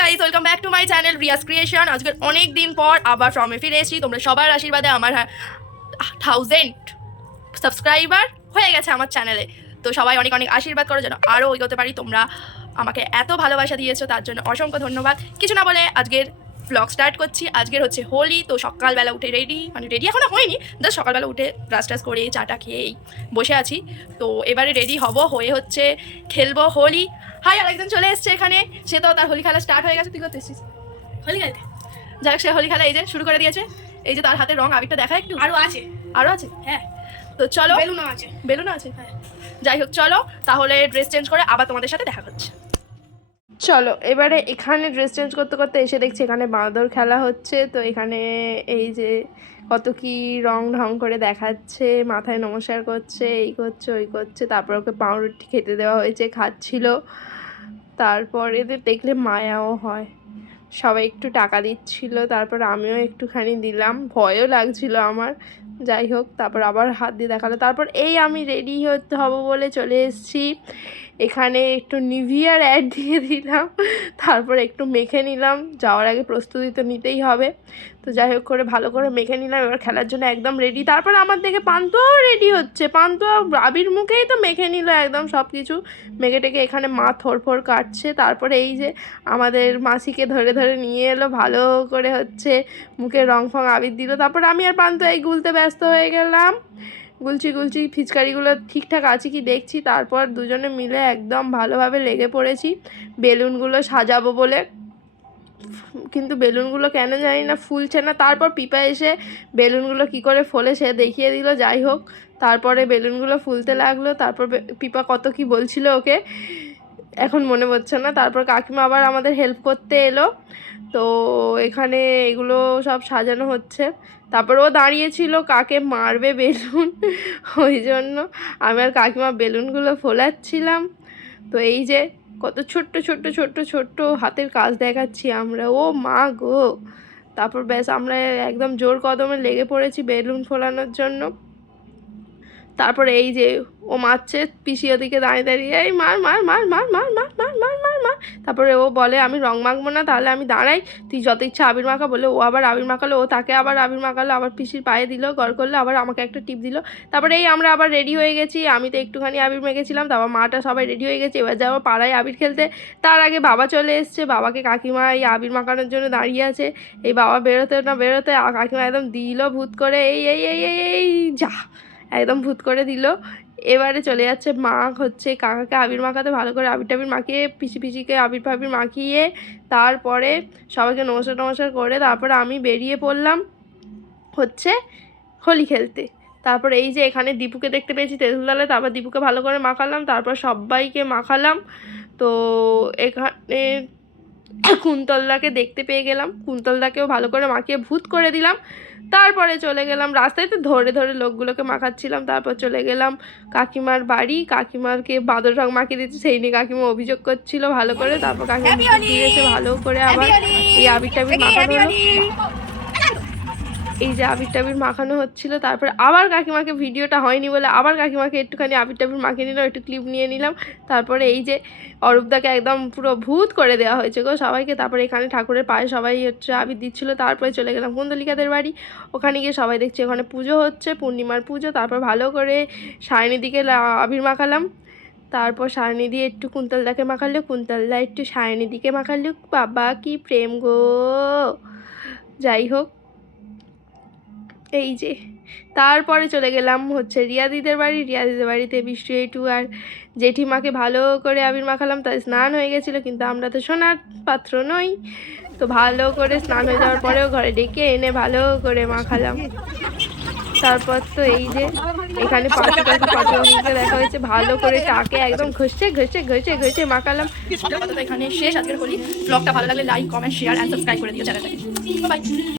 Guys welcome back to my channel Riya's creation আজকের অনেক দিন পর আবার ফর্মে ফিরে এসেছি। তোমরা সবার আশীর্বাদে আমার থাউজেন্ড সাবস্ক্রাইবার হয়ে গেছে আমার চ্যানেলে তো সবাই অনেক অনেক আশীর্বাদ করো, যেন আরও এগোতে পারি। তোমরা আমাকে এত ভালোবাসা দিয়েছ, তার জন্য অসংখ্য ধন্যবাদ। কিছু না বলে আজকের ব্লগ স্টার্ট করছি। আজকের হচ্ছে হোলি, তো সকালবেলা উঠে রেডি মানে রেডি এখনও হয়নি জাস্ট সকালবেলা উঠে ব্রাশ টাশ করে চাটা খেয়েই বসে আছি। তো এবারে রেডি হব, হয়ে হচ্ছে খেলব হোলি। হাই আরেকজন চলে এসছে এখানে। সে তো তার হোলি খেলা স্টার্ট হয়ে গেছে। তুই করতে এসছিস? হোলি খেলতে যাই হোক সে হোলি খেলা এই যে শুরু করে দিয়েছে। এই যে তার হাতে রং আবিরটা দেখা একটু? আরও আছে। আরও আছে? হ্যাঁ। তো চলো। বেলুনও আছে। বেলুন আছে? হ্যাঁ। যাই হোক চলো। তাহলে ড্রেস চেঞ্জ করে আবার তোমাদের সাথে দেখা হচ্ছে। চলো, এবারে এখানে ড্রেস চেঞ্জ করতে করতে এসে দেখছি এখানে বাঁদর খেলা হচ্ছে। তো এখানে এই যে কত কি রং ঢং করে দেখাচ্ছে, মাথায় নমস্কার করছে, এই করছে, ওই করছে। তারপর ওকে পাউরুটি খেতে দেওয়া হয়েছে, খাচ্ছিল। তারপর এদের দেখলে মায়াও হয়। সবাই একটু টাকা দিচ্ছিল, তারপর আমিও একটুখানি দিলাম। ভয়ও লাগছিল আমার। যাই হোক তারপর আবার হাত দিয়ে দেখাল। তারপর এই আমি রেডি হতে হব বলে চলে এসেছি। এখানে একটু নিভিয়ার অ্যাড দিয়ে দিলাম। তারপর একটু মেখে নিলাম। যাওয়ার আগে প্রস্তুতি তো নিতেই হবে। তো যাই হোক করে ভালো করে মেখে নিলাম। এবার খেলার জন্য একদম রেডি তারপর আমার দেখে পান্তুয়াও রেডি হচ্ছে। পান্তুয়া আবির মুখেই তো মেখে নিল একদম সব কিছু মেখে টেকে এখানে মা থরফর কাটছে। তারপরে এই যে আমাদের মাসিকে ধরে ধরে নিয়ে এলো। ভালো করে হচ্ছে মুখে রং ফং আবির দিল। তারপর আমি আর পান্তু এই গুলতে ব্যস্ত হয়ে গেলাম। গুলছি গুলছি ফিচকারিগুলো ঠিকঠাক আছে কি দেখছি? তারপর দুজনে মিলে একদম ভালোভাবে লেগে পড়েছি। বেলুনগুলো সাজাবো বলে। কিন্তু বেলুনগুলো কেন জানি না, ফুলছে না। তারপর পিপা এসে বেলুনগুলো কি করে ফোলে সে দেখিয়ে দিল, যাই হোক। তারপরে বেলুনগুলো ফুলতে লাগল। তারপর পিপা কত কি বলছিল ওকে। এখন মনে পড়ছে না। তারপর কাকিমা আবার আমাদের হেল্প করতে এলো। তো এখানে এগুলো সব সাজানো হচ্ছে। তারপর ও দাঁড়িয়েছিল, কাকে মারবে বেলুন? ওই জন্য আমি আর কাকিমা বেলুনগুলো ফোলাচ্ছিলাম। তো এই যে কত ছোট্ট ছোট্ট ছোট্ট ছোট্ট হাতের কাজ দেখাচ্ছি আমরা। ও মা গো! তারপর ব্যাস আমরা একদম জোর কদমে লেগে পড়েছি বেলুন ফোলানোর জন্য। তারপরে এই যে ও মারছে পিসি ওদিকে দাঁড়িয়ে দাঁড়িয়ে, এই মার মার মার মার মার মার মার মার মার মার। তারপরে ও বলে, আমি রং মাখবো না, তাহলে আমি দাঁড়াই। তুই যত ইচ্ছা আবির মাখা। বলে, ও আবার আবির মাখালো, ও তাকে আবার আবির মাখালো, আবার পিসির পায়ে দিল, গড় করল, আবার আমাকে একটা টিপ দিল। তারপরে এই আমরা আবার রেডি হয়ে গেছি। আমি তো একটুখানি আবির মেখেছিলাম, তারপর মাটা সবাই রেডি হয়ে গেছে। এবার যাব পাড়ায় আবির খেলতে। তার আগে বাবা চলে এসছে। বাবাকে কাকিমা এই আবির মাখানোর জন্য দাঁড়িয়ে আছে। এই বাবা বেরোতে না বেরোতে, কাকিমা একদম দিল ভূত করে, এই এই এই এই এই, যা। একদম ভূত করে দিল। এবারে চলে যাচ্ছে মা হচ্ছে কাকাকে, আবির মাখাতে ভালো করে আবির টাবির মাখিয়ে, পিসি পিসিকে আবির ফাবির মাখিয়ে, তারপরে সবাইকে নমস্কার নমস্কার করে তারপরে আমি বেরিয়ে পড়লাম হচ্ছে হোলি খেলতে। তারপর এই যে এখানে দীপুকে দেখতে পেয়েছি তেঁতুলতলায় তারপর দীপুকে ভালো করে মাখালাম, তারপর সবাইকে মাখালাম। তো এখানে কুন্তলদাকে দেখতে পেয়ে গেলাম। কুন্তলদাকেও ভালো করে মাখিয়ে ভূত করে দিলাম। তারপরে চলে গেলাম রাস্তায় তো ধরে ধরে লোকগুলোকে মাখাচ্ছিলাম। তারপর চলে গেলাম কাকিমার বাড়ি। কাকিমারকে বাঁদর রং মাখিয়ে দিচ্ছে সেই নিয়ে কাকিমা অভিযোগ করছিল ভালো করে। তারপর কাকিমা! দিয়েছে ভালো করে আবার Holi! এই আবির টাবির মাখানো হলো! এই যে আবির টাবির মাখানো হচ্ছিল, তারপর আবার কাকিমাকে ভিডিওটা হয়নি বলে আবার কাকিমাকে একটুখানি আবির টাবির মাখিয়ে নিলাম, একটু ক্লিপ নিয়ে নিলাম। তারপরে এই যে অরূপদাকে একদম পুরো ভূত করে দেওয়া হয়েছে গো সবাইকে। তারপরে এখানে ঠাকুরের পায়ে সবাই হচ্ছে আবির দিচ্ছিল, তারপরে চলে গেলাম কুন্দলিকাদের বাড়ি। ওখানে গিয়ে সবাই দেখছি ওখানে পুজো হচ্ছে, পূর্ণিমার পুজো, তারপর ভালো করে সায়নি দিকে আবির মাখালাম। তারপর সায়নি দিয়ে একটু কুন্তলদাকে মাখালো, কুন্তলদা একটু সায়নি দিকে মাখালো। বাবা কি প্রেম গো। যাই হোক এই যে, তারপরে চলে গেলাম হচ্ছে রিয়াদিদের বাড়ি। রিয়াদিদের বাড়িতে বৃষ্টি একটু আর। জেঠিমাকে ভালো করে আবির মাখালাম, তাই স্নান হয়ে গেছিল, কিন্তু আমরা তো সোনার পাত্র নই। তো ভালো করে স্নান হয়ে যাওয়ার পরেও ঘরে ডেকে এনে ভালো করে মাখালাম। তারপর তো এই যে, এখানে পাশে দেখা হয়েছে, ভালো করে টাকে একদম ঘষে ঘষে ঘষে ঘষে মাখালাম। এখানে শেষ আজকের হোলি ব্লগটা ভালো লাগলে like, comment share and subscribe করে দিও চ্যানেলটাকে।